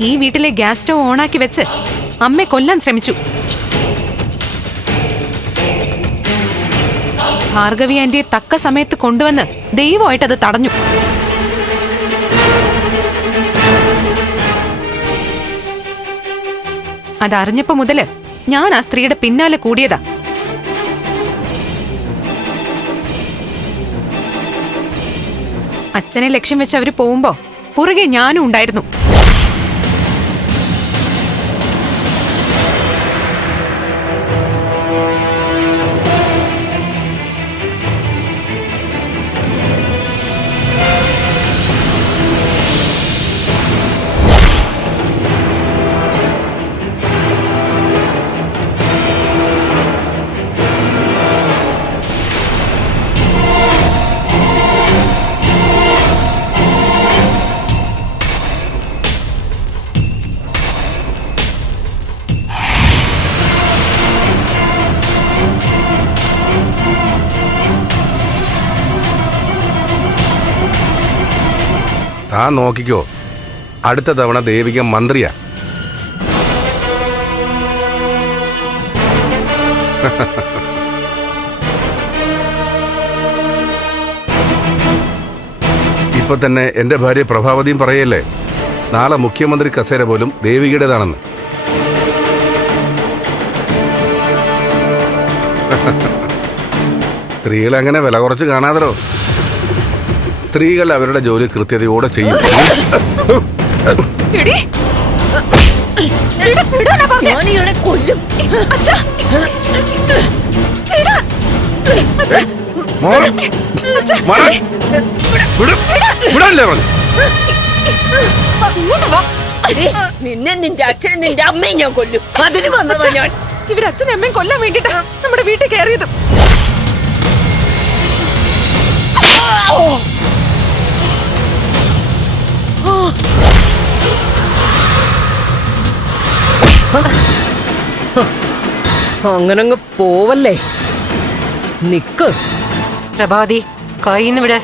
ഈ വീട്ടിലെ gas stove ഓണാക്കി വെച്ച് അമ്മയെ കൊല്ലാൻ ശ്രമിച്ചു. ഭാർഗവി ആന്റിയെ തക്ക സമയത്ത് കൊണ്ടുവന്ന് ദൈവമായിട്ടത് തടഞ്ഞു. അതറിഞ്ഞപ്പോ മുതല് ഞാൻ ആ സ്ത്രീയുടെ പിന്നാലെ കൂടിയതാ. അച്ഛനെ ലക്ഷ്യം വെച്ച് അവര് പോകുമ്പോ പുറകെ ഞാനും ഉണ്ടായിരുന്നു. താൻ നോക്കിക്കോ, അടുത്ത തവണ ദേവിക മന്ത്രിയാ. ഇപ്പൊ തന്നെ എന്റെ ഭാര്യ പ്രഭാവതിയും പറയല്ലേ, നാളെ മുഖ്യമന്ത്രി കസേര പോലും ദേവികയുടേതാണെന്ന്. സ്ത്രീകളെ അങ്ങനെ വില കുറച്ച് കാണാതോ. സ്ത്രീകൾ അവരുടെ ജോലി കൃത്യതയോടെ ചെയ്യും. നിന്നെ നിന്റെ അച്ഛനും നിന്റെ അമ്മയും ഞാൻ കൊല്ലും. അതിന് വന്നതാ ഞാൻ. ഇവരച്ഛനും അമ്മയും കൊല്ലാൻ വേണ്ടിട്ടാ നമ്മുടെ വീട്ടിൽ കയറിയതും. അങ്ങനങ്ങ് പോവല്ലേ, നിക്ക്. പ്രഭാതി, കയ്യിന്ന് വിടെ,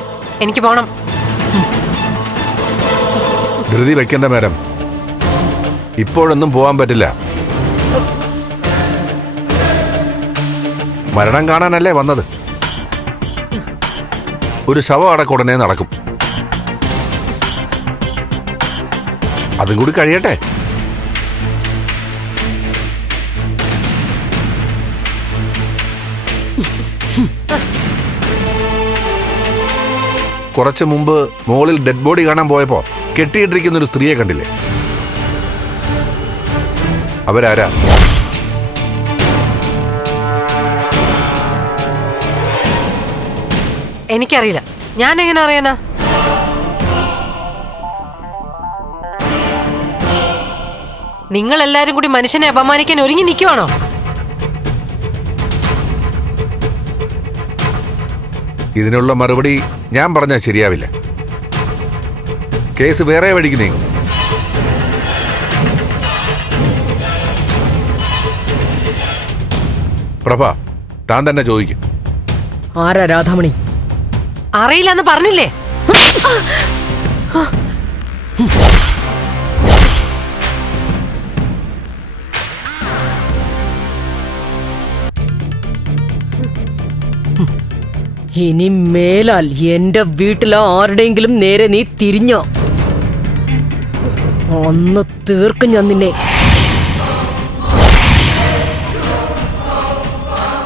എനിക്ക് പോണം. ധൃതി വെക്കേണ്ട മേരം, ഇപ്പോഴൊന്നും പോവാൻ പറ്റില്ല. മരണം കാണാനല്ലേ വന്നത്. ഒരു ശവം അടക്കുടനെ നടക്കും. അതും കൂടി കഴിയട്ടെ. കുറച്ചു മുമ്പ് മോളിൽ ഡെഡ് ബോഡി കാണാൻ പോയപ്പോ കെട്ടിയിട്ടിരിക്കുന്ന ഒരു സ്ത്രീയെ കണ്ടില്ലേ? അവരാരാ? എനിക്കറിയില്ല. ഞാൻ എങ്ങനെ അറിയാനാ? നിങ്ങൾ എല്ലാരും കൂടി മനുഷ്യനെ അപമാനിക്കാൻ ഒരുങ്ങി നിൽക്കുവാണോ? ഇതിനുള്ള മറുപടി ഞാൻ പറഞ്ഞാൽ ശരിയാവില്ല. കേസ് വേറെ വഴിക്ക് നീങ്ങും. പ്രഭ, താൻ തന്നെ ചോദിക്കും. ആരാ രാധാമണി? അറിയില്ലെന്ന് പറഞ്ഞില്ലേ? ഇനി മേലാൽ എന്റെ വീട്ടിലോ ആരുടെയെങ്കിലും നേരെ നീ തിരിഞ്ഞോ, അന്ന് തീർക്കും ഞാൻ നിന്നെ.